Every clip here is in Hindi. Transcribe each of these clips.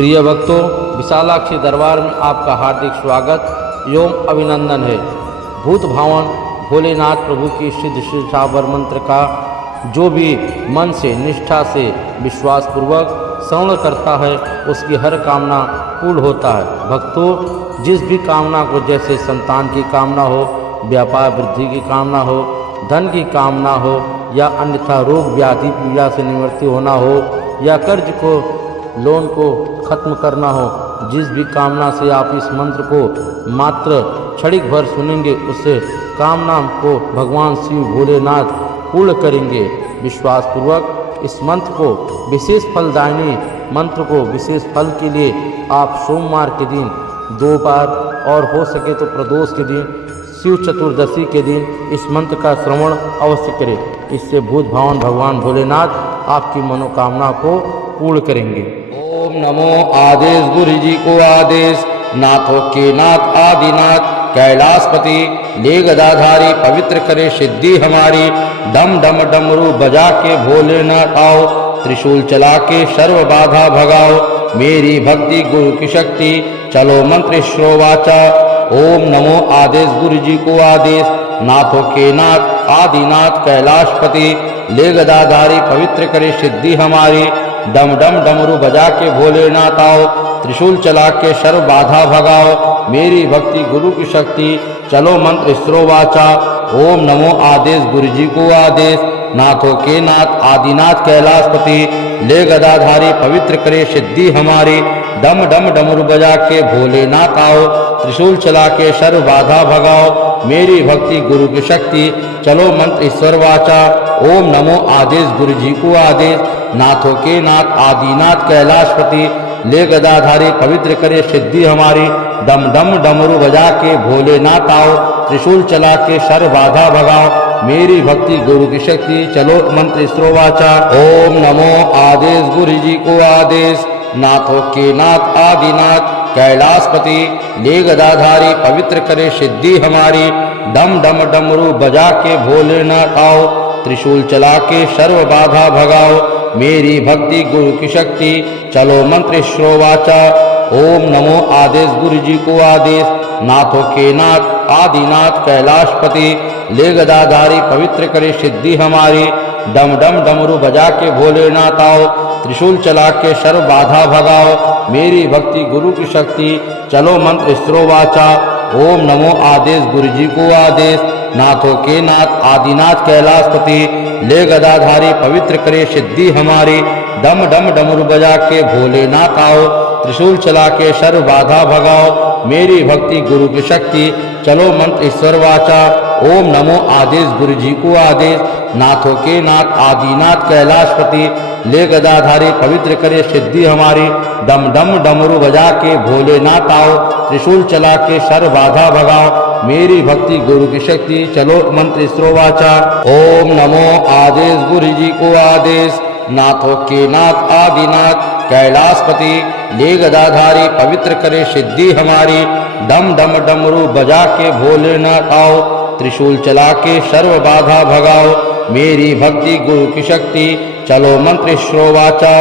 प्रिय भक्तों, विशालाक्षी दरबार में आपका हार्दिक स्वागत एवं अभिनंदन है। भूत भावन भोलेनाथ प्रभु की सिद्ध शिक्षावर मंत्र का जो भी मन से निष्ठा से विश्वास पूर्वक श्रवण करता है उसकी हर कामना पूर्ण होता है। भक्तों, जिस भी कामना को, जैसे संतान की कामना हो, व्यापार वृद्धि की कामना हो, धन की कामना हो, या अन्यथा रोग व्याधि पीड़ा से निवृत्ति होना हो, या कर्ज को लोन को खत्म करना हो, जिस भी कामना से आप इस मंत्र को मात्र क्षणिक भर सुनेंगे उससे कामना को भगवान शिव भोलेनाथ पूर्ण करेंगे। विश्वास पूर्वक इस मंत्र को, विशेष फलदायिनी मंत्र को विशेष फल के लिए आप सोमवार के दिन 2 बार और हो सके तो प्रदोष के दिन, शिव चतुर्दशी के दिन इस मंत्र का श्रवण अवश्य करें। इससे भूत भावन भगवान भोलेनाथ आपकी मनोकामना को पूर्ण करेंगे। ओम नमो आदेश गुरु जी को आदेश, नाथों के नाथ आदिनाथ कैलाशपति, ले गदाधारी पवित्र करे सिद्धि हमारी। डम डम डमरू बजा के भोलेनाथ आओ, त्रिशूल चला के सर्व बाधा भगाओ। मेरी भक्ति गुरु की शक्ति, चलो मंत्र श्रोवाचा। ओम नमो आदेश गुरु जी को आदेश, नाथों के नाथ आदिनाथ कैलाशपति, ले गदाधारी पवित्र करे सिद्धि हमारी। डम डम डमरू बजा के भोलेनाथ आओ, त्रिशूल चला के सर्व बाधा भगाओ। मेरी भक्ति गुरु की शक्ति, चलो मंत्र स्त्रोवाचा। ओम नमो आदेश गुरु जी को आदेश, नाथों के नाथ आदिनाथ कैलाशपति, ले गदाधारी पवित्र करे सिद्धि हमारी। डम डम डमरू बजा के भोलेनाथ आओ, त्रिशूल चला के सर्व बाधा भगाओ। मेरी भक्ति गुरु की शक्ति, चलो मंत्र ईश्वर वाचा। ओम नमो आदेश गुरु जी को आदेश, नाथों के नाथ आदिनाथ कैलाशपति, ले गदाधारी पवित्र करे सिद्धि हमारी। डम डम डमरू बजा के भोलेनाथ आओ, त्रिशूल चला के सर्व बाधा भगाओ। मेरी भक्ति गुरु की शक्ति, चलो मंत्र स्त्रोवाचा। ओम नमो आदेश गुरु जी को आदेश, नाथों के नाथ आदिनाथ कैलाशपति, ले गदाधारी पवित्र करे सिद्धि हमारी। डम डम डमरू बजा के भोलेनाथ आओ, त्रिशूल चला के सर्व बाधा भगाओ। मेरी भक्ति गुरु की शक्ति, चलो मंत्र श्रोवाचा। ओम नमो आदेश गुरु जी को आदेश, नाथों के नाथ आदिनाथ कैलाशपति, ले गदाधारी पवित्र करे सिद्धि हमारी। डम डम डमरू बजा के भोलेनाथ आओ, त्रिशूल चला के सर्व बाधा भगाओ। मेरी भक्ति गुरु की शक्ति, चलो मंत्र स्त्रोवाचा। ओम नमो आदेश गुरु जी को आदेश, नाथों के नाथ आदिनाथ कैलाशपति, ले गदाधारी पवित्र करे सिद्धि हमारी। डम डम डमरू बजा के भोलेनाथ आओ, त्रिशूल चला के सर्व बाधा भगाओ। मेरी भक्ति गुरु की शक्ति, चलो मंत्र ईश्वर वाचा। ओम नमो आदेश गुरु जी को आदेश, नाथों के नाथ आदिनाथ कैलाशपति, ले गदाधारी पवित्र करे सिद्धि हमारी। डम डम डमरू बजा के भोलेनाथ आओ, त्रिशूल चला के सर्व बाधा भगाओ। मेरी भक्ति गुरु की शक्ति, चलो मंत्र स्त्रोवाचा। ओम नमो आदेश गुरु जी को आदेश, नाथों के नाथ आदिनाथ कैलाशपति, ले गदाधारी पवित्र करे सिद्धि हमारी। डम डम डमरू बजा के भोलेनाथ आओ, त्रिशूल चला के सर्व बाधा भगाओ। मेरी भक्ति गुरु की शक्ति, चलो मंत्र श्रोवाचा।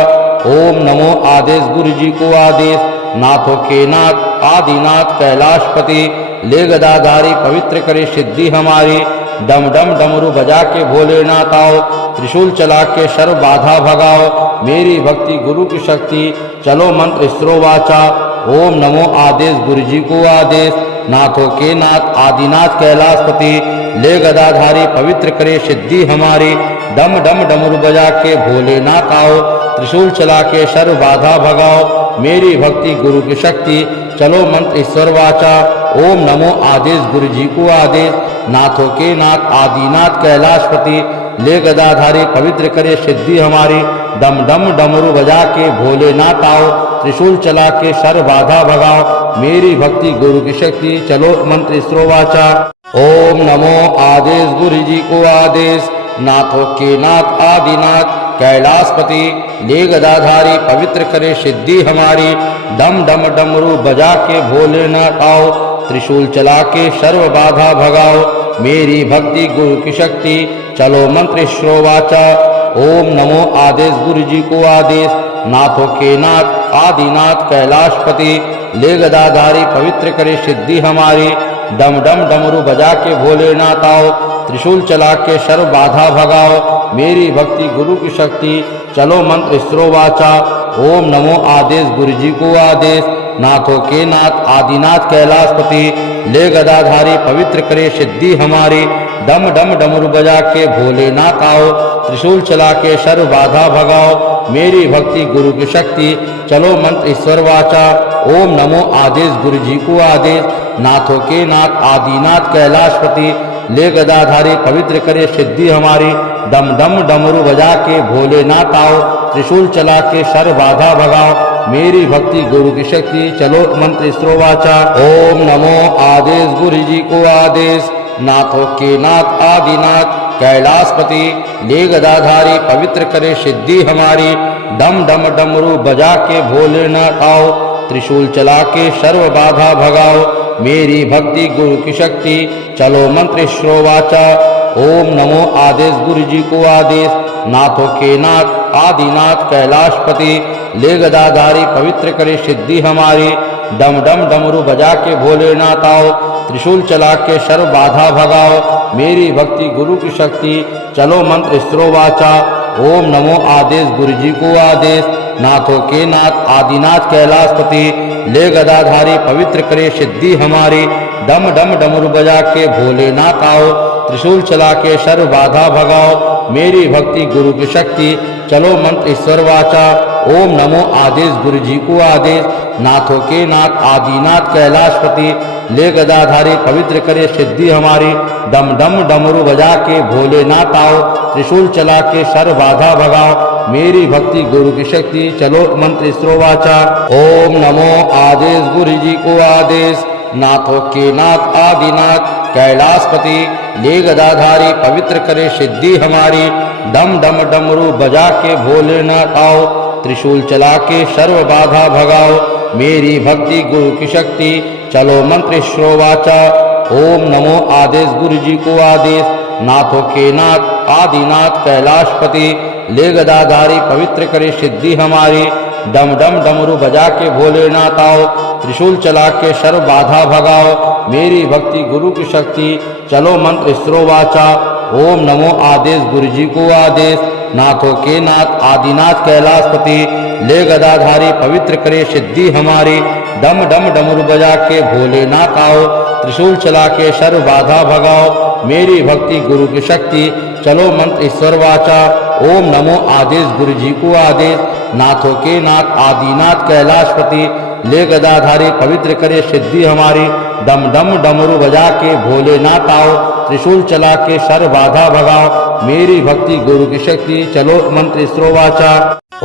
ओम नमो आदेश गुरु जी को आदेश, नाथों के नाथ आदिनाथ कैलाशपति, ले गदाधारी पवित्र करे सिद्धि हमारी। डम डम डमरू बजा के भोलेनाथ आओ, त्रिशूल चला के सर्व बाधा भगाओ। मेरी भक्ति गुरु की शक्ति, चलो मंत्र स्त्रोवाचा। ओम नमो आदेश गुरु जी को आदेश, नाथों के नाथ आदिनाथ कैलाशपति, ले गदाधारी पवित्र करे सिद्धि हमारी। डम डम डमरू बजा के भोलेनाथ आओ, त्रिशूल चला के सर्व बाधा भगाओ। मेरी भक्ति गुरु की शक्ति, चलो मंत्र ईश्वर वाचा। ओम नमो आदेश गुरु जी को आदेश, नाथों के नाथ आदिनाथ कैलाशपति, ले गदाधारी पवित्र करे सिद्धि हमारी। डम डम डमरू बजा के भोलेनाथ आओ, त्रिशूल चला के सर्व बाधा भगाओ। मेरी भक्ति गुरु की शक्ति, चलो मंत्र स्त्रोवाचा। ओम नमो आदेश गुरु जी को आदेश, नाथों के नाथ आदिनाथ कैलाशपति, ले गदाधारी पवित्र करे सिद्धि हमारी। डम डम डमरू बजा के भोलेनाथ आओ, त्रिशूल चला के सर्व बाधा भगाओ। मेरी भक्ति गुरु की शक्ति, चलो मंत्र श्रोवाचा। ओम नमो आदेश गुरु जी को आदेश, नाथों के नाथ आदिनाथ कैलाशपति, ले गदाधारी पवित्र करे सिद्धि हमारी। डम डम डमरू बजा के भोलेनाथ आओ, त्रिशूल चला के सर्व बाधा भगाओ, मेरी भक्ति गुरु की शक्ति, चलो मंत्र स्त्रोवाचा। ओम नमो आदेश गुरु जी को आदेश, नाथों के नाथ आदिनाथ कैलाशपति, ले गदाधारी पवित्र करे सिद्धि हमारी। डम डम डमरू बजा के भोलेनाथ आओ, त्रिशूल चला के सर्व बाधा भगाओ, मेरी भक्ति गुरु की शक्ति, चलो मंत्र ईश्वर वाचा। ओम नमो आदेश गुरु जी को आदेश, नाथों के नाथ आदिनाथ कैलाशपति, ले गदाधारी पवित्र करे सिद्धि हमारी। डम डम डमरू बजा के भोलेनाथ आओ, त्रिशूल चला के सर्व बाधा भगाओ, मेरी भक्ति गुरु की शक्ति, चलो मंत्र स्त्रोवाचा। ओम नमो आदेश गुरु जी को आदेश, नाथों के नाथ आदिनाथ कैलाशपति, ले गदाधारी पवित्र करे सिद्धि हमारी। डम डम डमरू बजा के भोलेनाथ आओ, त्रिशूल चला के सर्व बाधा भगाओ, मेरी भक्ति गुरु की शक्ति, चलो मंत्र श्रोवाचा। ओम नमो आदेश गुरु जी को आदेश, नाथों के नाथ आदिनाथ कैलाशपति, ले गदाधारी पवित्र करे सिद्धि हमारी। डम डम डमरू बजा के भोलेनाथ आओ, त्रिशूल चला के सर्व बाधा भगाओ, मेरी भक्ति गुरु की शक्ति, चलो मंत्र स्त्रोवाचा। ओम नमो आदेश गुरु जी को आदेश, नाथों के नाथ आदिनाथ कैलाशपति, ले गदाधारी पवित्र करे सिद्धि हमारी। डम डम डमरू बजा के भोलेनाथ आओ, त्रिशूल चला के सर्व बाधा भगाओ, मेरी भक्ति गुरु की शक्ति, चलो मंत्र ईश्वर वाचा। ओम नमो आदेश गुरु जी को आदेश, नाथों के नाथ आदिनाथ कैलाशपति, ले गदाधारी पवित्र करे सिद्धि हमारी। डम डम डमरू बजा के भोलेनाथ आओ, त्रिशूल चला के सर्व बाधा भगाओ, मेरी भक्ति गुरु की शक्ति, चलो मंत्र स्त्रोवाचा। ओम नमो आदेश गुरु जी को आदेश, नाथों के नाथ आदिनाथ कैलाशपति, ले गदाधारी पवित्र करे सिद्धि हमारी। डम डम डमरू बजा के भोलेनाथ आओ, त्रिशूल चला के सर्व बाधा भगाओ, मेरी भक्ति गुरु की शक्ति, चलो मंत्र श्रोवाचा। ओम नमो आदेश गुरु जी को आदेश, नाथों के नाथ आदिनाथ कैलाशपति, ले गदाधारी पवित्र करे सिद्धि हमारी। डम डम डमरू बजा के भोलेनाथ आओ, त्रिशूल चला के सर्व बाधा भगाओ, मेरी भक्ति गुरु की शक्ति, चलो मंत्र स्त्रोवाचा। ओम नमो आदेश गुरु जी को आदेश, नाथों के नाथ आदिनाथ कैलाशपति, ले गदाधारी पवित्र करे सिद्धि हमारी। डम डम डमरू बजा के भोलेनाथ आओ, त्रिशूल चला के सर्व बाधा भगाओ, मेरी भक्ति गुरु की शक्ति, चलो मंत्र ईश्वर वाचा। ओम नमो आदेश गुरु जी को आदेश, नाथों के नाथ आदिनाथ कैलाशपति, ले गदाधारी पवित्र करे सिद्धि हमारी। डम डम डमरू बजा के भोलेनाथ आओ, त्रिशूल चला के सर्व बाधा भगाओ, मेरी भक्ति गुरु की शक्ति, चलो मंत्र स्त्रोवाचा।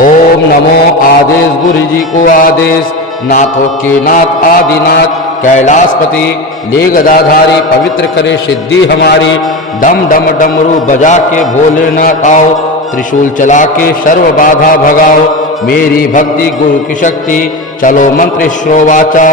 ओम नमो आदेश गुरु जी को आदेश, नाथों के नाथ आदिनाथ कैलाशपति, ले गदाधारी पवित्र करे सिद्धि हमारी। डम डम डमरू बजा के भोलेनाथ आओ, त्रिशूल चला के सर्व बाधा भगाओ, मेरी भक्ति गुरु की शक्ति, चलो मंत्र श्रोवाचा।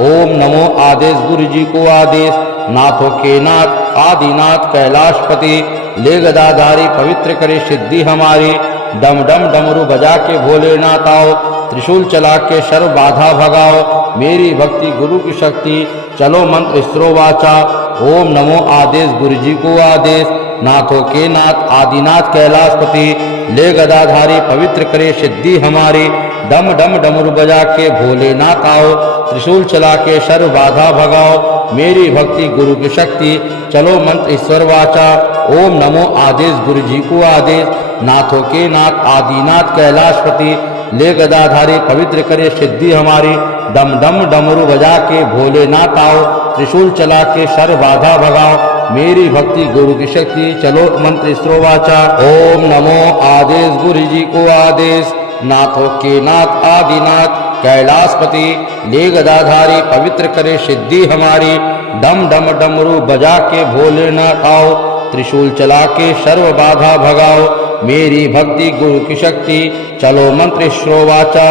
ओम नमो आदेश गुरु जी को आदेश, नाथों के नाथ आदिनाथ कैलाशपति, ले गदाधारी पवित्र करे सिद्धि हमारी। डम डम डमरू बजा के भोलेनाथ आओ, त्रिशूल चला के सर्व बाधा भगाओ, मेरी भक्ति गुरु की शक्ति, चलो मंत्र स्त्रोवाचा। ओम नमो आदेश गुरु जी को आदेश, नाथों के नाथ आदिनाथ कैलाशपति, ले गदाधारी पवित्र करे सिद्धि हमारी। डम डम डमरू बजा के भोलेनाथ आओ, त्रिशूल चला के सर्व बाधा भगाओ, मेरी भक्ति गुरु की शक्ति, चलो मंत्र ईश्वर वाचा। ओम नमो आदेश गुरु जी को आदेश, नाथों के नाथ आदिनाथ कैलाशपति, ले गदाधारी पवित्र करे सिद्धि हमारी। डम डम डमरू बजा के भोलेनाथ आओ, त्रिशूल चला के सर्व बाधा भगाओ, मेरी भक्ति गुरु की शक्ति, चलो मंत्र स्त्रोवाचा। ओम नमो आदेश गुरु जी को आदेश, नाथों के नाथ आदिनाथ कैलाशपति, ले गदाधारी पवित्र करे सिद्धि हमारी। डम डम डमरू बजा के भोलेनाथ आओ, त्रिशूल चला के सर्व बाधा भगाओ, मेरी भक्ति गुरु की शक्ति, चलो मंत्र श्रोवाचा।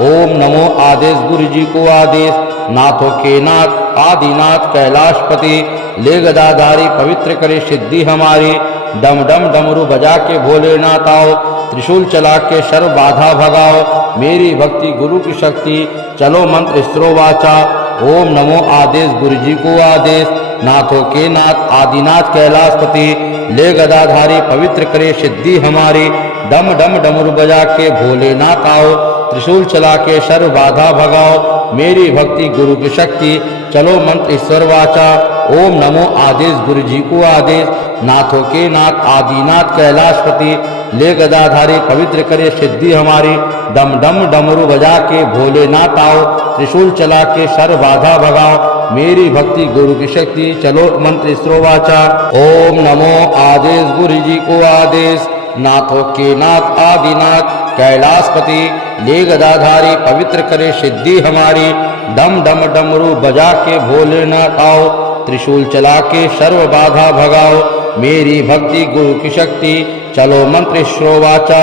ओम नमो आदेश गुरु जी को आदेश, नाथों के नाथ आदिनाथ कैलाशपति, ले गदाधारी पवित्र करे सिद्धि हमारी। डम डम डमरू बजा के भोलेनाथ आओ, त्रिशूल चला के सर्व बाधा भगाओ, मेरी भक्ति गुरु की शक्ति, चलो मंत्र स्त्रोवाचा। ओम नमो आदेश गुरु जी को आदेश, नाथों के नाथ आदिनाथ कैलाशपति, ले गदाधारी पवित्र करे सिद्धि हमारी। डम डम डमरू बजा के भोलेनाथ आओ, त्रिशूल चला के सर्व बाधा भगाओ। मेरी भक्ति गुरु की शक्ति, चलो मंत्र ईश्वर वाचा। ओम नमो आदेश गुरु जी को आदेश, नाथों के नाथ आदिनाथ कैलाशपति, ले गदाधारी पवित्र करे सिद्धि हमारी। डम डम डमरू बजा के भोलेनाथ आओ, त्रिशूल चला के सर्व बाधा भगाओ। मेरी भक्ति गुरु की शक्ति, चलो मंत्र ईश्वर वाचा। ओम नमो आदेश गुरु जी को आदेश, नाथों के नाथ आदिनाथ कैलाशपति, ले गदाधारी पवित्र करे सिद्धि हमारी। डम डम डमरू बजा के भोलेनाथ आओ, त्रिशूल चला के सर्व बाधा भगाओ। मेरी भक्ति गुरु की शक्ति, चलो मंत्र ईश्वर वाचा।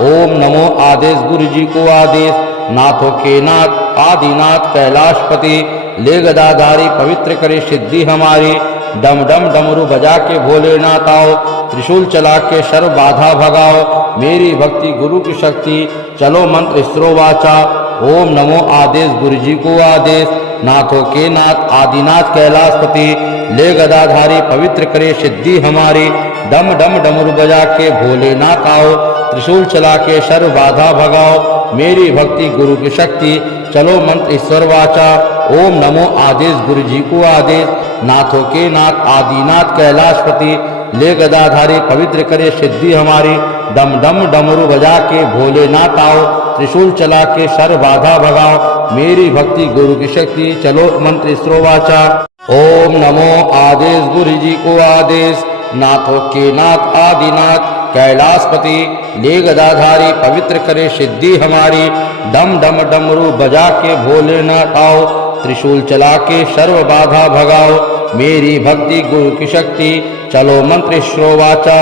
ओम नमो आदेश गुरु जी को आदेश, नाथों के नाथ आदिनाथ कैलाशपति, ले गदाधारी पवित्र करे सिद्धि हमारी। डम डम डमरू बजा के भोलेनाथ आओ, त्रिशूल चला के सर्व बाधा भगाओ। मेरी भक्ति गुरु की शक्ति, चलो मंत्र ईश्वर वाचा। ओम नमो आदेश गुरु जी को आदेश, नाथों के नाथ आदिनाथ कैलाशपति, ले गदाधारी पवित्र करे सिद्धि हमारी। डम डम डमरू बजा के भोलेनाथ आओ, त्रिशूल चला के सर्व बाधा भगाओ। मेरी भक्ति गुरु की शक्ति, चलो मंत्र ईश्वर वाचा। ओम नमो आदेश गुरु जी को आदेश, नाथों के नाथ आदिनाथ कैलाशपति, ले गदाधारी पवित्र करे सिद्धि हमारी। डम डम डमरू बजा के भोलेनाथ आओ, त्रिशूल चला के सर्व बाधा भगाओ। मेरी भक्ति गुरु की शक्ति, चलो मंत्र ईश्वर वाचा। ओम नमो आदेश गुरु जी को आदेश, नाथों के नाथ आदिनाथ कैलाशपति, ले गदाधारी पवित्र करे सिद्धि हमारी। डम डम डमरू बजा के भोलेनाथ आओ, त्रिशूल चला के सर्व बाधा भगाओ। मेरी भक्ति गुरु की शक्ति, चलो मंत्र ईश्वर वाचा।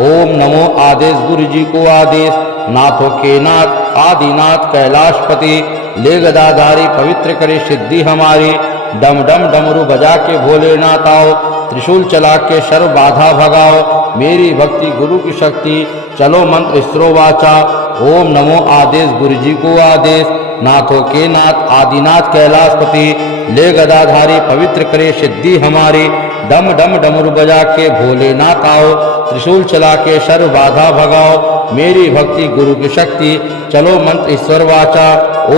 ओम नमो आदेश गुरु जी को आदेश, नाथों के नाथ आदिनाथ कैलाशपति, ले गदाधारी पवित्र करे सिद्धि हमारी। डम डम डमरू बजा के भोलेनाथ आओ, त्रिशूल चला के सर्व बाधा भगाओ। मेरी भक्ति गुरु की शक्ति, चलो मंत्र ईश्वर वाचा। ओम नमो आदेश गुरु जी को आदेश, नाथों के नाथ आदिनाथ कैलाशपति, ले गदाधारी पवित्र करे सिद्धि हमारी। डम डम डमरू बजा के भोलेनाथ आओ, त्रिशूल चला के सर्व बाधा भगाओ। मेरी भक्ति गुरु की शक्ति, चलो मंत्र ईश्वर वाचा।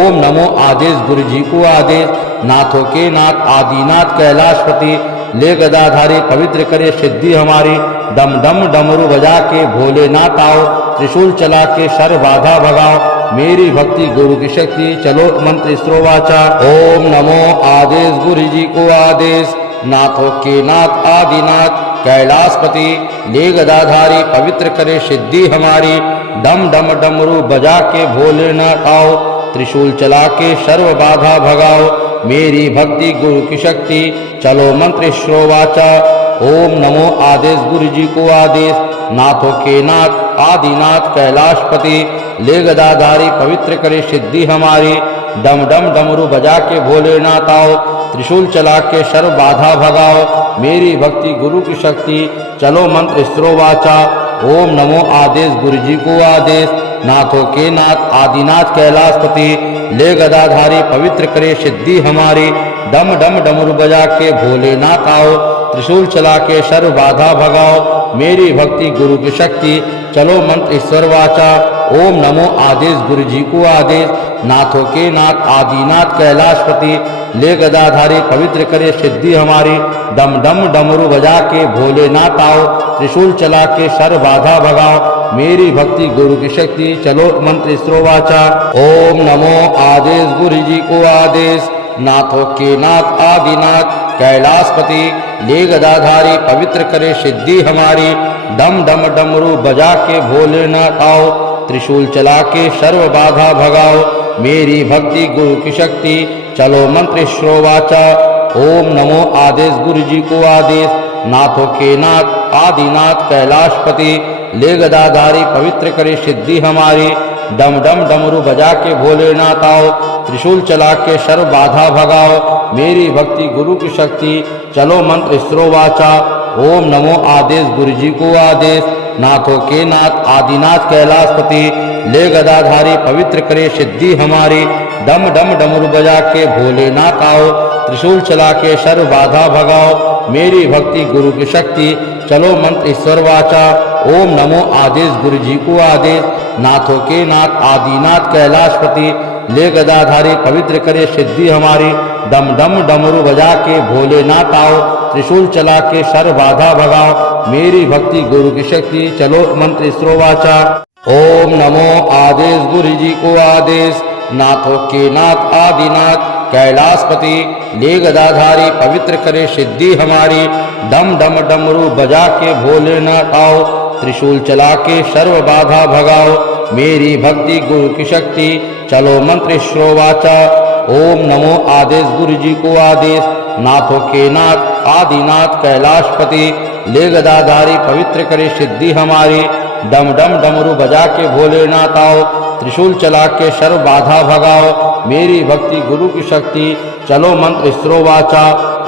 ओम नमो आदेश गुरु जी को आदेश, नाथों के नाथ आदिनाथ कैलाशपति, ले गदाधारी पवित्र करे सिद्धि हमारी। डम डम डमरू बजा के भोलेनाथ आओ, त्रिशूल चला के सर्व बाधा भगाओ। मेरी भक्ति गुरु की शक्ति, चलो मंत्र ईश्वर वाचा। ओम नमो आदेश गुरु जी को आदेश, नाथों के नाथ आदिनाथ कैलाशपति, ले गदाधारी पवित्र करे सिद्धि हमारी। डम डम डमरू बजा के भोलेनाथ आओ, त्रिशूल चला के सर्व बाधा भगाओ। मेरी भक्ति गुरु की शक्ति, चलो मंत्र ईश्वर वाचा। ओम नमो आदेश गुरु जी को आदेश, नाथों के नाथ आदिनाथ कैलाशपति, ले गदाधारी पवित्र करे सिद्धि हमारी। डम डम डमरू बजा के भोलेनाथ आओ, त्रिशूल चला के सर्व बाधा भगाओ। मेरी भक्ति गुरु की शक्ति, चलो मंत्र ईश्वर वाचा। ओम नमो आदेश गुरु जी को आदेश, नाथों के नाथ आदिनाथ कैलाशपति, ले गदाधारी पवित्र करे सिद्धि हमारी। डम डम डमरू बजा के भोलेनाथ आओ, त्रिशूल चला के सर्व बाधा भगाओ। मेरी भक्ति गुरु की शक्ति, चलो मंत्र ईश्वर वाचा। ओम नमो आदेश गुरु जी को आदेश, नाथों के नाथ आदिनाथ कैलाशपति, ले गदाधारी पवित्र करे सिद्धि हमारी। डम डम डमरू बजा के भोलेनाथ आओ, त्रिशूल चला के सर्व बाधा भगाओ। मेरी भक्ति गुरु की शक्ति, चलो मंत्र ईश्वर वाचा। ओम नमो आदेश गुरु जी को आदेश, नाथों के नाथ आदिनाथ कैलाशपति, ले गदाधारी पवित्र करे सिद्धि हमारी। डम डम डमरू बजा के भोलेनाथ आओ, त्रिशूल चला के सर्व बाधा भगाओ। मेरी भक्ति गुरु की शक्ति, चलो मंत्र ईश्वर वाचा। ओम नमो आदेश गुरु जी को आदेश, नाथों के नाथ आदिनाथ कैलाशपति, ले गदाधारी पवित्र करे सिद्धि हमारी। डम डम डमरू बजा के भोलेनाथ आओ, त्रिशूल चला के सर्व बाधा भगाओ। मेरी भक्ति गुरु की शक्ति, चलो मंत्र ईश्वर वाचा। ओम नमो आदेश गुरु जी को आदेश, नाथों के नाथ आदिनाथ कैलाशपति, ले गदाधारी पवित्र करे सिद्धि हमारी। डम डम डमरू बजा के भोलेनाथ आओ, त्रिशूल चला के सर्व बाधा भगाओ। मेरी भक्ति गुरु की शक्ति, चलो मंत्र ईश्वर वाचा। ओम नमो आदेश गुरु जी को आदेश, नाथों के नाथ आदिनाथ कैलाशपति, ले गदाधारी पवित्र करे सिद्धि हमारी। डम डम डमरू बजा के भोलेनाथ आओ, त्रिशूल चला के सर्व बाधा भगाओ। मेरी भक्ति गुरु की शक्ति, चलो मंत्र ईश्वर वाचा। ओम नमो आदेश गुरु जी को आदेश, नाथों के नाथ आदिनाथ कैलाशपति, ले गदाधारी पवित्र करे सिद्धि हमारी। डम डम डमरू बजा के भोलेनाथ आओ, त्रिशूल चला के सर्व बाधा भगाओ। मेरी भक्ति गुरु की शक्ति, चलो मंत्र ईश्वर वाचा। ओम नमो आदेश गुरु जी को आदेश, नाथों के नाथ आदिनाथ कैलाशपति, ले गदाधारी पवित्र करे सिद्धि हमारी। डम डम डमरू बजा के भोलेनाथ आओ, त्रिशूल चला के सर्व बाधा भगाओ। मेरी भक्ति गुरु की शक्ति, चलो मंत्र ईश्वर वाचा।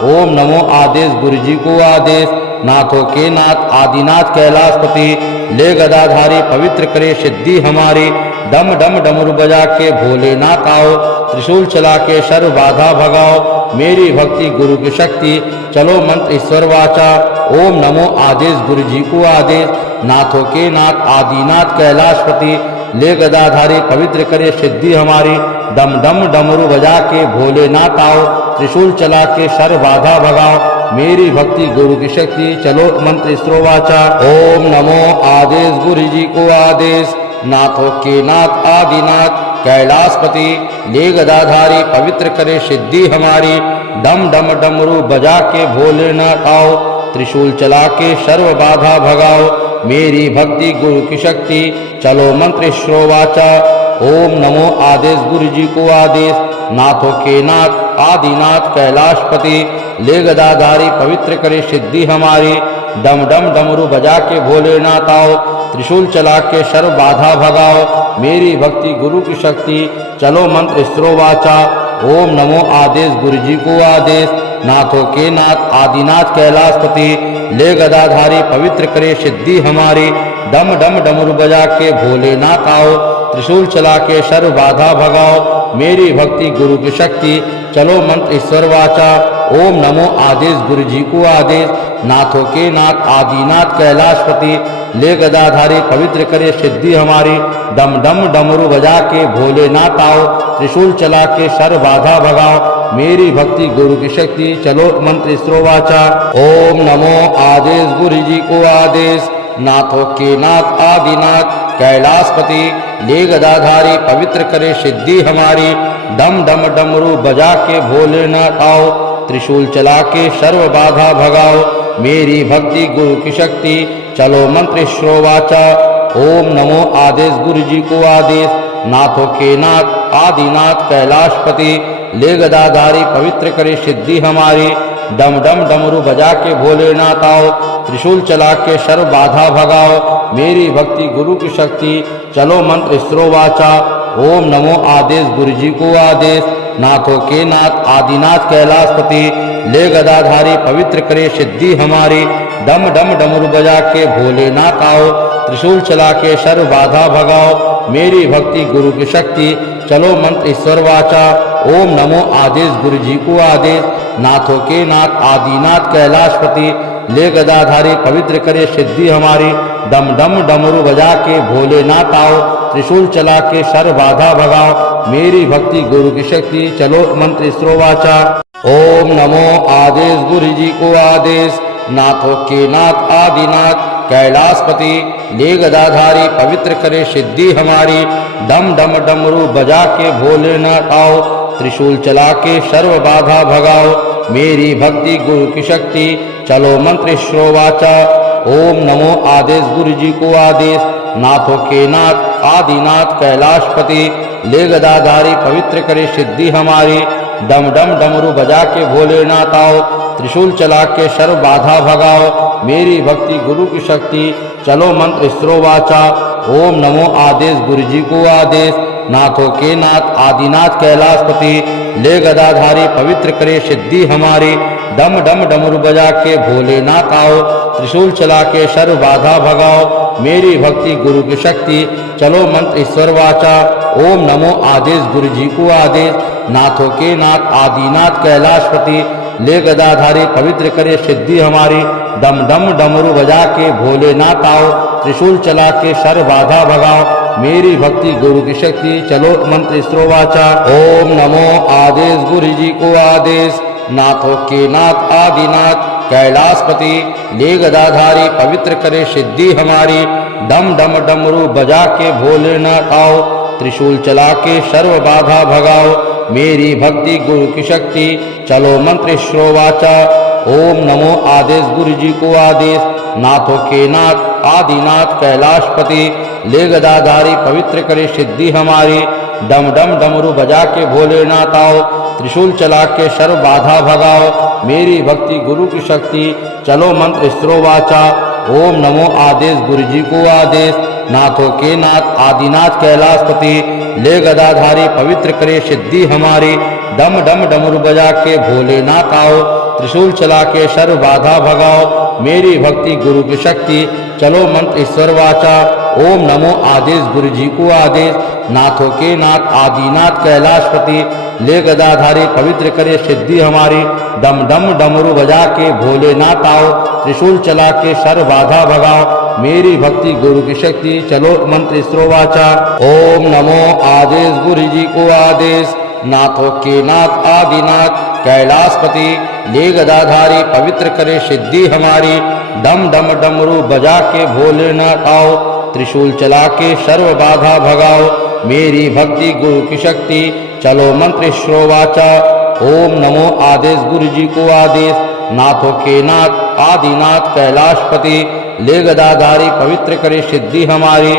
ओम नमो आदेश गुरु जी को आदेश, नाथों के नाथ आदिनाथ कैलाशपति, ले गदाधारी पवित्र करे सिद्धि हमारी। डम डम डमरू बजा के भोलेनाथ आओ, त्रिशूल चला के सर्व बाधा भगाओ। मेरी भक्ति गुरु की शक्ति, चलो मंत्र ईश्वर वाचा। ओम नमो आदेश गुरु जी को आदेश, नाथों के नाथ आदिनाथ कैलाशपति, ले गदाधारी पवित्र करे सिद्धि हमारी। डम डम डमरू बजा के भोलेनाथ आओ, त्रिशूल चला के सर्व बाधा भगाओ। मेरी भक्ति गुरु की शक्ति, चलो मंत्र ईश्वर वाचा। ओम नमो आदेश गुरु जी को आदेश, नाथों के नाथ आदिनाथ कैलाशपति, ले गदाधारी पवित्र करे सिद्धि हमारी। डम डम डमरू बजा के भोलेनाथ आओ, त्रिशूल चला के सर्व बाधा भगाओ। मेरी भक्ति गुरु की शक्ति, चलो मंत्र ईश्वर वाचा। ओम नमो आदेश गुरु जी को आदेश, नाथों के नाथ आदिनाथ कैलाशपति, ले गदाधारी पवित्र करे सिद्धि हमारी। डम डम डमरू बजा के भोलेनाथ आओ, त्रिशूल चला के सर्व बाधा भगाओ। मेरी भक्ति गुरु की शक्ति, चलो मंत्र ईश्वर वाचा। ओम नमो आदेश गुरु जी को आदेश, नाथों के नाथ आदिनाथ कैलाशपति, ले गदाधारी पवित्र करे सिद्धि हमारी। डम डम डमरू बजा के भोलेनाथ आओ, त्रिशूल चला के सर्व बाधा भगाओ। मेरी भक्ति गुरु की शक्ति, चलो मंत्र ईश्वर वाचा। ओम नमो आदेश गुरु जी को आदेश, नाथों के नाथ आदिनाथ कैलाशपति, ले गदाधारी पवित्र करे सिद्धि हमारी। डम डम डमरू बजा के भोलेनाथ आओ, त्रिशूल चला के सर्व बाधा भगाओ। मेरी भक्ति गुरु की शक्ति, चलो मंत्र ईश्वर वाचा। ओम नमो आदेश गुरु जी को आदेश, नाथों के नाथ आदिनाथ कैलाशपति, ले गदाधारी पवित्र करे सिद्धि हमारी। डम डम डमरू बजा के भोलेनाथ आओ, त्रिशूल चला के सर्व बाधा भगाओ। मेरी भक्ति गुरु की शक्ति, चलो मंत्र ईश्वर वाचा। ओम नमो आदेश गुरु जी को आदेश, नाथों के नाथ आदिनाथ कैलाशपति, ले गदाधारी पवित्र करे सिद्धि हमारी। डम डम डमरू बजा के भोलेनाथ आओ, त्रिशूल चला के सर्व बाधा भगाओ। मेरी भक्ति गुरु की शक्ति, चलो मंत्र ईश्वर वाचा। ओम नमो आदेश गुरु जी को आदेश, नाथों के नाथ आदिनाथ कैलाशपति, ले गदाधारी पवित्र करे सिद्धि हमारी। डम डम डमरू बजा के भोलेनाथ आओ, त्रिशूल चला के सर्व बाधा भगाओ। मेरी भक्ति गुरु की शक्ति, चलो मंत्र ईश्वर वाचा। ओम नमो आदेश गुरु जी को आदेश, नाथों के नाथ आदिनाथ कैलाशपति, ले गदाधारी पवित्र करे सिद्धि हमारी। डम डम डमरू बजा के भोलेनाथ आओ, त्रिशूल चला के सर्व बाधा भगाओ। मेरी भक्ति गुरु की शक्ति, चलो मंत्र ईश्वर वाचा। ओम नमो आदेश गुरु जी को आदेश, नाथों के नाथ आदिनाथ कैलाशपति, ले गदाधारी पवित्र करे सिद्धि हमारी। डम डम डमरू बजा के भोलेनाथ आओ, त्रिशूल चला के सर्व बाधा भगाओ। मेरी भक्ति गुरु की शक्ति, चलो मंत्र ईश्वर वाचा। ओम नमो आदेश गुरु जी को आदेश, नाथों के नाथ आदिनाथ कैलाशपति, ले गदाधारी पवित्र करे सिद्धि हमारी। डम डम डमरू बजा के भोलेनाथ आओ, त्रिशूल चला के सर्व बाधा भगाओ। मेरी भक्ति गुरु की शक्ति, चलो मंत्र ईश्वर वाचा। ओम नमो आदेश गुरु जी को आदेश, नाथों के नाथ आदिनाथ कैलाशपति, ले गदाधारी पवित्र करे सिद्धि हमारी। डम डम डमरू बजा के भोलेनाथ आओ, त्रिशूल चला के सर्व बाधा भगाओ, मेरी भक्ति गुरु की शक्ति, चलो मंत्र ईश्वर वाचा, ओम नमो आदेश गुरु जी को आदेश, नाथों के नाथ आदिनाथ कैलाशपति, ले गदाधारी पवित्र करे सिद्धि हमारी, डम डम डमरू बजा के भोलेनाथ आओ, त्रिशूल चला के सर्व बाधा भगाओ, मेरी भक्ति गुरु की शक्ति, चलो मंत्र ईश्वर वाचा, ओम नमो आदेश गुरु जी को आदेश, नाथों के नाथ आदिनाथ कैलाशपति, ले गदाधारी पवित्र करे सिद्धि हमारी, डम डम डमरू बजा के भोलेनाथ आओ, त्रिशूल चला के सर्व बाधा भगाओ, मेरी भक्ति गुरु की शक्ति, चलो मंत्र श्रोवाचा, ओम नमो आदेश गुरु जी को आदेश, नाथों के नाथ आदिनाथ कैलाशपति, ले गदाधारी पवित्र करे सिद्धि हमारी, डम डम डमरू बजा के भोलेनाथ आओ, त्रिशूल चला के सर्व बाधा भगाओ, मेरी भक्ति गुरु की शक्ति, चलो मंत्र श्रोवाचा, ओम नमो आदेश गुरु जी को आदेश, नाथों के नाथ आदिनाथ कैलाशपति, ले गदाधारी पवित्र करे सिद्धि हमारी, डम डम डमरू बजा के भोलेनाथ आओ, त्रिशूल चला के सर्व बाधा भगाओ, मेरी भक्ति गुरु की शक्ति, चलो मंत्र ईश्वर वाचा, ओम नमो आदेश गुरु जी को आदेश, नाथों के नाथ आदिनाथ कैलाशपति, ले गदाधारी पवित्र करे सिद्धि हमारी, डम डम डमरू बजा के भोलेनाथ आओ, त्रिशूल चला के सर्व बाधा भगाओ, मेरी भक्ति गुरु की शक्ति, चलो मंत्र ईश्वर वाचा, ओम नमो आदेश गुरु जी को आदेश, नाथों के नाथ आदिनाथ कैलाशपति, ले गदाधारी पवित्र करे सिद्धि हमारी, डम डम डमरू बजा के भोलेनाथ आओ, त्रिशूल चला के सर्व बाधा भगाओ, मेरी भक्ति गुरु की शक्ति, चलो मंत्र श्रोवाचा, ओम नमो आदेश गुरु जी को आदेश, नाथों के नाथ आदिनाथ कैलाशपति, ले गदाधारी पवित्र करे सिद्धि हमारी,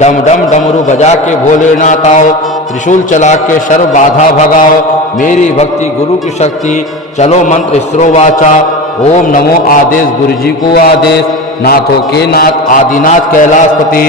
डम डम डमरू बजा के भोलेनाथ आओ, त्रिशूल चला के सर्व बाधा भगाओ, मेरी भक्ति गुरु की शक्ति, चलो मंत्र ईश्वर वाचा, ओम नमो आदेश गुरु जी को आदेश, नाथों के नाथ आदिनाथ कैलाशपति,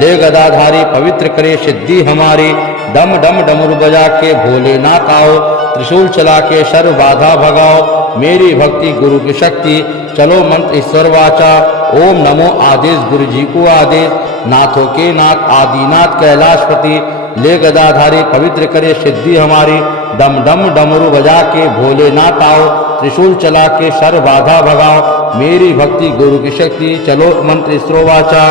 ले गदाधारी पवित्र करे सिद्धि हमारी, डम डम डमरू बजा के भोलेनाथ आओ, त्रिशूल चला के सर्व बाधा भगाओ, मेरी भक्ति गुरु की शक्ति, चलो मंत्र ईश्वर वाचा, ओम नमो आदेश गुरु जी को आदेश, नाथों के नाथ आदिनाथ कैलाशपति, ले गदाधारी पवित्र करे सिद्धि हमारी, डम डम डमरू बजा के भोलेनाथ आओ, त्रिशूल चला के सर्व बाधा भगाओ, मेरी भक्ति गुरु की शक्ति, चलो मंत्र ईश्वर वाचा,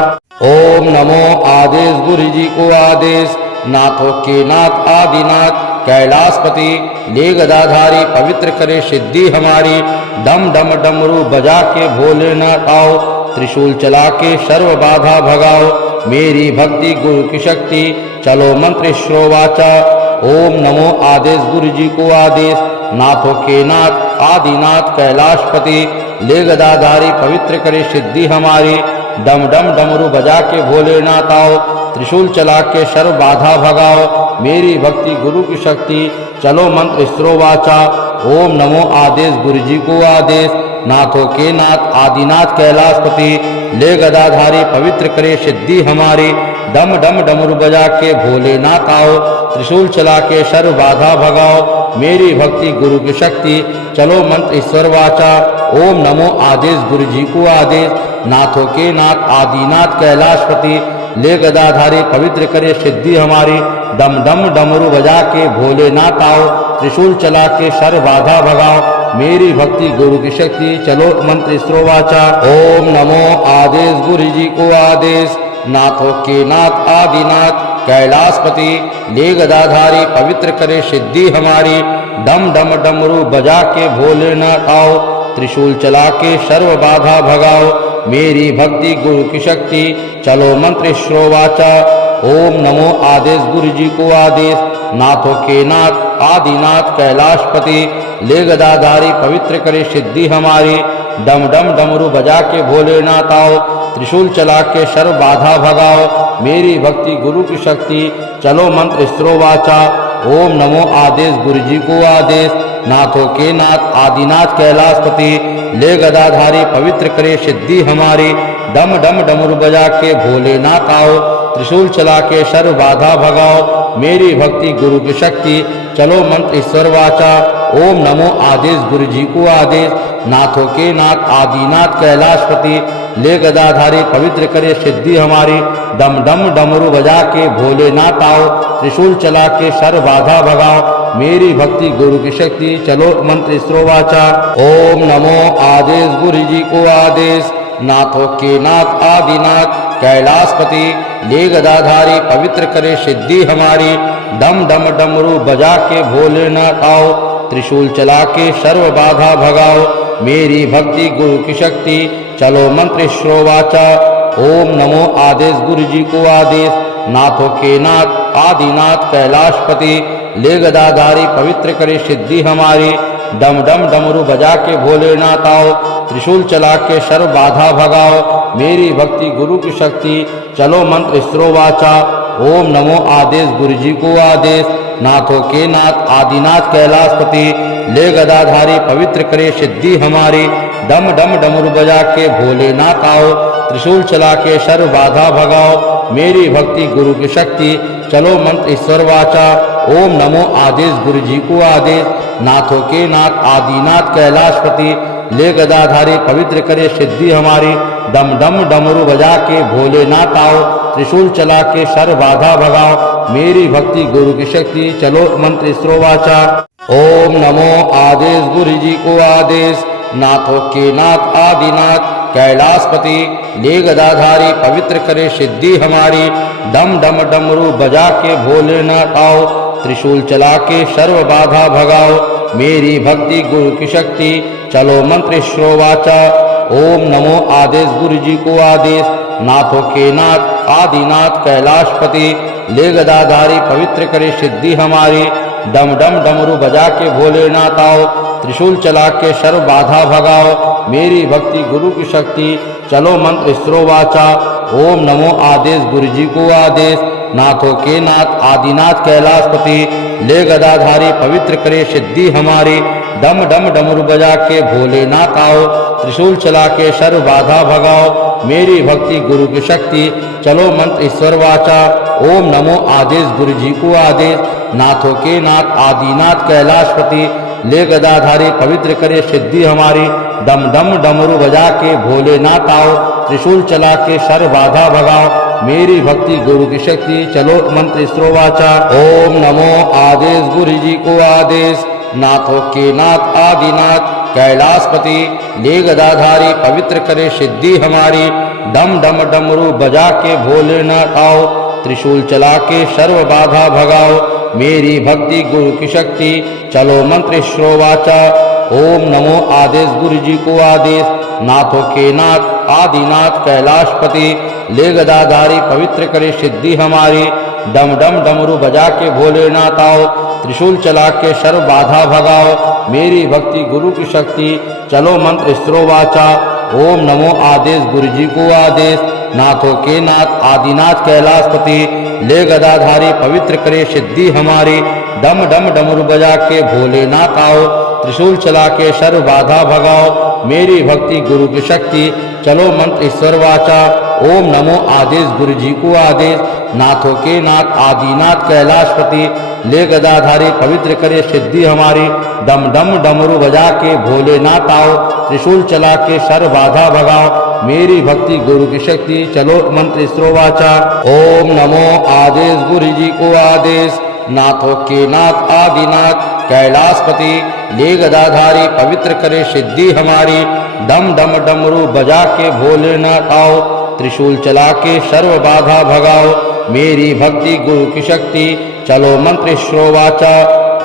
ओम नमो आदेश गुरु जी को आदेश, नाथों के नाथ आदिनाथ कैलाशपति, ले गदाधारी पवित्र करे सिद्धि हमारी, डम डम डमरू बजा के भोलेनाथ आओ, त्रिशूल चला के सर्व बाधा भगाओ, मेरी भक्ति गुरु की शक्ति, चलो मंत्र श्रोवाचा, ओम नमो आदेश गुरु जी को आदेश, नाथों के नाथ आदिनाथ कैलाशपति, ले गदाधारी पवित्र करे सिद्धि हमारी, डम डम डमरू बजा के भोलेनाथ आओ, त्रिशूल चला के सर्व बाधा भगाओ, मेरी भक्ति गुरु की शक्ति, चलो मंत्र ईश्वर वाचा, ओम नमो आदेश गुरु जी को आदेश, नाथों के नाथ आदिनाथ कैलाशपति, ले गदाधारी पवित्र करे सिद्धि हमारी, डम डम डमरू बजा के भोलेनाथ आओ, त्रिशूल चला के सर्व बाधा भगाओ, मेरी भक्ति गुरु की शक्ति, चलो मंत्र ईश्वर वाचा, ओम नमो आदेश गुरु जी को आदेश, नाथों के नाथ आदिनाथ कैलाशपति, ले गदाधारी पवित्र करे सिद्धि हमारी, डम डम डमरू बजा के भोलेनाथ आओ, त्रिशूल चला के सर्व बाधा भगाओ, मेरी भक्ति गुरु की शक्ति, चलो मंत्र ईश्वर वाचा, ओम नमो आदेश गुरु जी को आदेश, नाथों के नाथ आदिनाथ कैलाशपति, ले गदाधारी पवित्र करे सिद्धि हमारी, डम डम डमरू बजा के भोलेनाथ आओ, त्रिशूल चला के सर्व बाधा भगाओ, मेरी भक्ति गुरु की शक्ति, चलो मंत्र ईश्वर वाचा, ओम नमो आदेश गुरु जी को आदेश, नाथों के नाथ आदिनाथ कैलाशपति, ले गदाधारी पवित्र करे सिद्धि हमारी, डम डम डमरू बजा के भोलेनाथ आओ, त्रिशूल चला के सर्व बाधा भगाओ, मेरी भक्ति गुरु की शक्ति, चलो मंत्र ईश्वर वाचा, ओम नमो आदेश गुरु जी को आदेश, नाथों के नाथ आदिनाथ कैलाशपति, ले गदाधारी पवित्र करे सिद्धि हमारी, डम डम डमरू बजा के भोलेनाथ आओ, त्रिशूल चला के सर्व बाधा भगाओ, मेरी भक्ति गुरु की शक्ति, चलो मंत्र ईश्वर वाचा, ओम नमो आदेश गुरु जी को आदेश, नाथों के नाथ आदिनाथ कैलाशपति, ले गदाधारी पवित्र करे सिद्धि हमारी, डम डम डमरू बजा के भोलेनाथ आओ, त्रिशूल चला के सर्व बाधा भगाओ, मेरी भक्ति गुरु की शक्ति, चलो मंत्र स्त्रोवाचा। ओम नमो आदेश गुरु जी को आदेश, नाथों के नाथ आदिनाथ कैलाशपति, ले गदाधारी पवित्र करे सिद्धि हमारी, डम डम डमरू बजा के भोलेनाथ आओ, त्रिशूल चला के सर्व बाधा भगाओ, मेरी भक्ति गुरु की शक्ति, चलो मंत्र श्रोवाचा। ओम नमो आदेश गुरु जी को आदेश, नाथों के नाथ आदिनाथ कैलाशपति, ले गदाधारी पवित्र करे सिद्धि हमारी, डम डम डमरू बजा के भोलेनाथ आओ, त्रिशूल चला के सर्व बाधा भगाओ, मेरी भक्ति गुरु की शक्ति, चलो मंत्र स्त्रोवाचा। ओम नमो आदेश गुरु जी को आदेश, नाथों के नाथ आदिनाथ कैलाशपति, ले गदाधारी पवित्र करे सिद्धि हमारी, डम डम डमरू बजा के भोलेनाथ आओ, त्रिशूल चला के सर्व बाधा भगाओ, मेरी भक्ति गुरु की शक्ति, चलो मंत्र ईश्वर वाचा। ओम नमो आदेश गुरु जी को आदेश, नाथों के नाथ आदिनाथ कैलाशपति, ले गदाधारी पवित्र करे सिद्धि हमारी, डम डम डमरू बजा के भोलेनाथ आओ, त्रिशूल चला के सर्व बाधा भगाओ, मेरी भक्ति गुरु की शक्ति, चलो मंत्र स्त्रोवाचा। ओम नमो आदेश गुरु जी को आदेश, नाथों के नाथ आदिनाथ कैलाशपति, ले गदाधारी पवित्र करे सिद्धि हमारी, डम डम डमरू बजा के भोलेनाथ आओ, त्रिशूल चला के सर्व बाधा भगाओ, मेरी भक्ति गुरु की शक्ति, चलो मंत्र श्रोवाचा। ओम नमो आदेश गुरु जी को आदेश, नाथों के नाथ आदिनाथ कैलाशपति, ले गदाधारी पवित्र करे सिद्धि हमारी, डम डम डमरू बजा के भोलेनाथ आओ, त्रिशूल चला के सर्व बाधा भगाओ, मेरी भक्ति गुरु की शक्ति, चलो मंत्र स्त्रोवाचा। ओम नमो आदेश गुरु जी को आदेश, नाथों के नाथ आदिनाथ कैलाशपति, ले गदाधारी पवित्र करे सिद्धि हमारी, डम डम डमरू बजा के भोलेनाथ आओ, त्रिशूल चला के सर्व बाधा भगाओ, मेरी भक्ति गुरु की शक्ति, चलो मंत्र ईश्वर वाचा। ओम नमो आदेश गुरु जी को आदेश, नाथों के नाथ आदिनाथ कैलाशपति, ले गदाधारी पवित्र करे सिद्धि हमारी, डम डम डमरू बजा के भोलेनाथ आओ, त्रिशूल चला के सर्व बाधा भगाओ, मेरी भक्ति गुरु की शक्ति, चलो मंत्र स्त्रोवाचा। ओम नमो आदेश गुरु जी को आदेश, नाथों के नाथ आदिनाथ कैलाशपति, ले गदाधारी पवित्र करे सिद्धि हमारी, डम डम डमरू बजा के भोलेनाथ आओ, त्रिशूल चला के सर्व बाधा भगाओ, मेरी भक्ति गुरु की शक्ति, चलो मंत्र श्रोवाचा। ओम नमो आदेश गुरु जी को आदेश, नाथों के नाथ आदिनाथ कैलाशपति, ले गदाधारी पवित्र करे सिद्धि हमारी, डम डम डमरू बजा के भोलेनाथ आओ, त्रिशूल चला के सर्व बाधा भगाओ, मेरी भक्ति गुरु की शक्ति, चलो मंत्र स्त्रोवाचा। ओम नमो आदेश गुरु जी को आदेश, नाथों के नाथ आदिनाथ कैलाशपति, ले गदाधारी पवित्र करे सिद्धि हमारी, डम डम डमरू बजा के भोलेनाथ आओ, त्रिशूल चला के सर्व बाधा भगाओ, मेरी भक्ति गुरु की शक्ति, चलो मंत्र ईश्वर वाचा। ओम नमो आदेश गुरु जी को आदेश, नाथों के नाथ आदिनाथ कैलाशपति, ले गदाधारी पवित्र करे सिद्धि हमारी, डम डम डमरू बजा के भोलेनाथ आओ, त्रिशूल चला के सर्व बाधा भगाओ, मेरी भक्ति गुरु की शक्ति, चलो मंत्र स्त्रोवाचा। ओम नमो आदेश गुरु जी को आदेश, नाथों के नाथ आदिनाथ कैलाशपति, ले गदाधारी पवित्र करे सिद्धि हमारी, डम डम डमरू बजा के भोलेनाथ आओ, त्रिशूल चला के सर्व बाधा भगाओ, मेरी भक्ति गुरु की शक्ति, चलो मंत्र श्रोवाचा।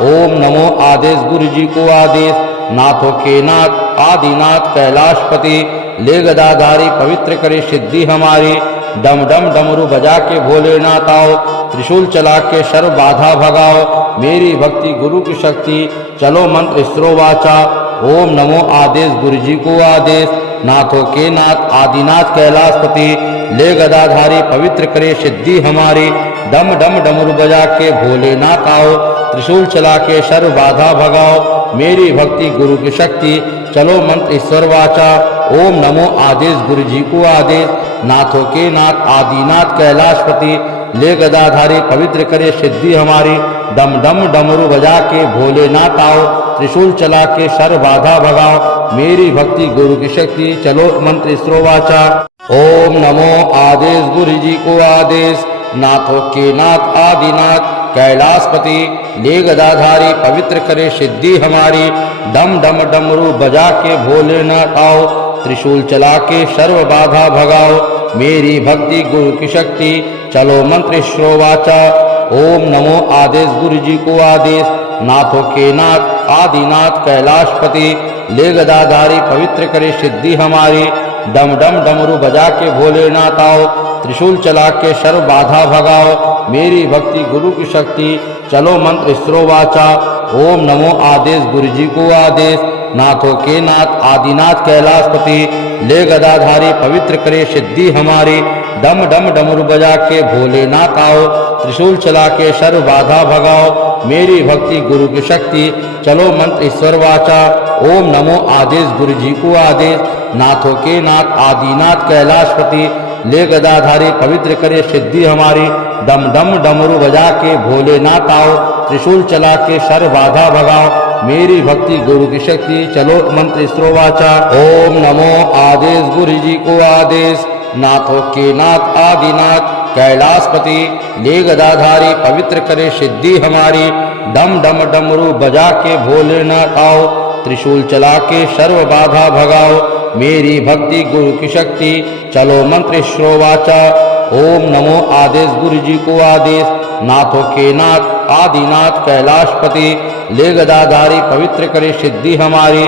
ओम नमो आदेश गुरु जी को आदेश, नाथों के नाथ आदिनाथ कैलाशपति, ले गदाधारी पवित्र करे सिद्धि हमारी, डम डम डमरू बजा के भोलेनाथ आओ, त्रिशूल चला के सर्व बाधा भगाओ, मेरी भक्ति गुरु की शक्ति, चलो मंत्र स्त्रोवाचा। ओम नमो आदेश गुरु जी को आदेश, नाथों के नाथ आदिनाथ कैलाशपति, ले गदाधारी पवित्र करे सिद्धि हमारी, डम डम डमरू बजा के भोलेनाथ आओ, त्रिशूल चला के सर्व बाधा भगाओ, मेरी भक्ति गुरु की शक्ति, चलो मंत्र ईश्वर वाचा। ओम नमो आदेश गुरु जी को आदेश, नाथों के नाथ आदिनाथ कैलाशपति, ले गदाधारी पवित्र करे सिद्धि हमारी। डम डम डमरू बजा के भोलेनाथ आओ, त्रिशूल चला के शर बाधा भगाओ, मेरी भक्ति गुरु की शक्ति चलो मंत्र स्त्रोवाचा। ओम नमो आदेश गुरु जी को आदेश, नाथों के नाथ आदिनाथ कैलाशपति, ले गदाधारी पवित्र करे सिद्धि हमारी। डम डम डमरू बजा के भोलेनाथ आओ, त्रिशूल चला के सर्व बाधा भगाओ, मेरी भक्ति गुरु की शक्ति चलो मंत्र श्रोवाचा। ओम नमो आदेश गुरु जी को आदेश, नाथों के नाथ आदिनाथ कैलाशपति, ले गदाधारी पवित्र करे सिद्धि हमारी। डम डम डमरू बजा के भोलेनाथ आओ, त्रिशूल चला के सर्व बाधा भगाओ, मेरी भक्ति गुरु की शक्ति चलो मंत्र स्त्रोवाचा। ओम नमो आदेश गुरु जी को आदेश, नाथों के नाथ आदिनाथ कैलाशपति, ले गदाधारी पवित्र करे सिद्धि हमारी। डम डम डमरू बजा के भोलेनाथ आओ, त्रिशूल चला के सर्व बाधा भगाओ, मेरी भक्ति गुरु की शक्ति चलो मंत्र ईश्वर वाचा। ओम नमो आदेश गुरु जी को आदेश, नाथों के नाथ आदिनाथ कैलाशपति, ले गदाधारी पवित्र करे सिद्धि हमारी। डम डम डमरू बजा के भोलेनाथ आओ, त्रिशूल चला के शर बाधा भगाओ, मेरी भक्ति गुरु की शक्ति चलो मंत्र स्त्रोवाचा। ओम नमो आदेश गुरु जी को आदेश, नाथों के नाथ आदिनाथ कैलाशपति, ले गदाधारी पवित्र करे सिद्धि हमारी। डम डम डमरू बजा के भोलेनाथ आओ, त्रिशूल चला के सर्व बाधा भगाओ, मेरी भक्ति गुरु की शक्ति चलो मंत्र श्रोवाचा। ओम नमो आदेश गुरु जी को आदेश, नाथों के नाथ आदिनाथ कैलाशपति, ले गदाधारी पवित्र करे सिद्धि हमारी।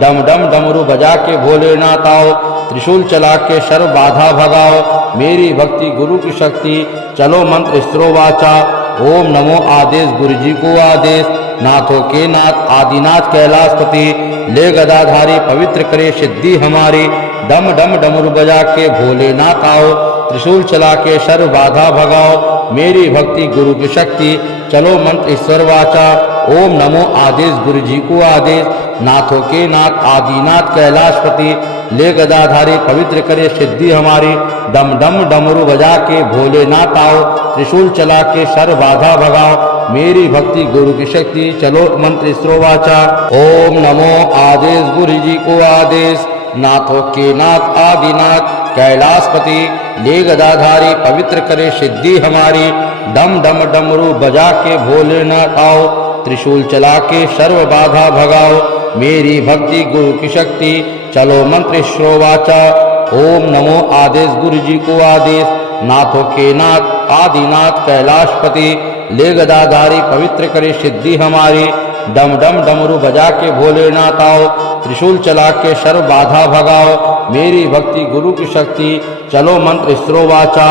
डम डम डमरू बजा के भोलेनाथ आओ, त्रिशूल चला के सर्व बाधा भगाओ, मेरी भक्ति गुरु की शक्ति चलो मंत्र स्त्रोवाचा। ओम नमो आदेश गुरु जी को आदेश, नाथों के नाथ आदिनाथ कैलाशपति, ले गदाधारी पवित्र करे सिद्धि हमारी। डम डम डमरू बजा के भोलेनाथ आओ, त्रिशूल चला के सर्व बाधा भगाओ, मेरी भक्ति गुरु की शक्ति चलो मंत्र ईश्वर वाचा। ओम नमो आदेश गुरु जी को आदेश, नाथों के नाथ आदिनाथ कैलाशपति, ले गदाधारी पवित्र करे सिद्धि हमारी। डम डम डमरू बजा के भोलेनाथ आओ, त्रिशूल चला के सर्व बाधा भगाओ, मेरी भक्ति गुरु की शक्ति चलो मंत्र स्त्रोवाचा। ओम नमो आदेश गुरु जी को आदेश, नाथों के नाथ आदिनाथ कैलाशपति, ले गदाधारी पवित्र करे सिद्धि हमारी। डम डम डमरू बजा के भोलेनाथ आओ, त्रिशूल चला के सर्व बाधा भगाओ, मेरी भक्ति गुरु की शक्ति चलो मंत्र श्रोवाचा। ओम नमो आदेश गुरु जी को आदेश, नाथों के नाथ आदिनाथ कैलाशपति, ले गदाधारी पवित्र करे सिद्धि हमारी। डम डम डमरू बजा के भोलेनाथ आओ, त्रिशूल चला के सर्व बाधा भगाओ, मेरी भक्ति गुरु की शक्ति चलो मंत्र स्त्रोवाचा।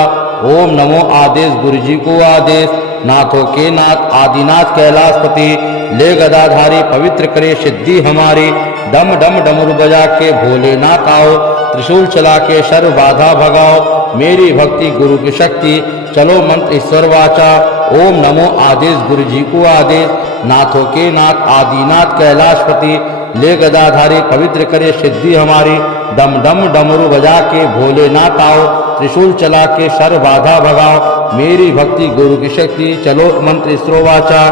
ओम नमो आदेश गुरु जी को आदेश, नाथों के नाथ आदिनाथ कैलाशपति, ले गदाधारी पवित्र करे सिद्धि हमारी। डम डम डमरू बजा के भोलेनाथ आओ, त्रिशूल चला के सर्व बाधा भगाओ, मेरी भक्ति गुरु की शक्ति चलो मंत्र ईश्वर वाचा। ओम नमो आदेश गुरु जी को आदेश, नाथों के नाथ आदिनाथ कैलाशपति, ले गदाधारी पवित्र करे सिद्धि हमारी। डम डम डमरू बजा के भोलेनाथ आओ, त्रिशूल चला के सर्व बाधा भगाओ, मेरी भक्ति गुरु की शक्ति चलो मंत्र स्त्रोवाचा।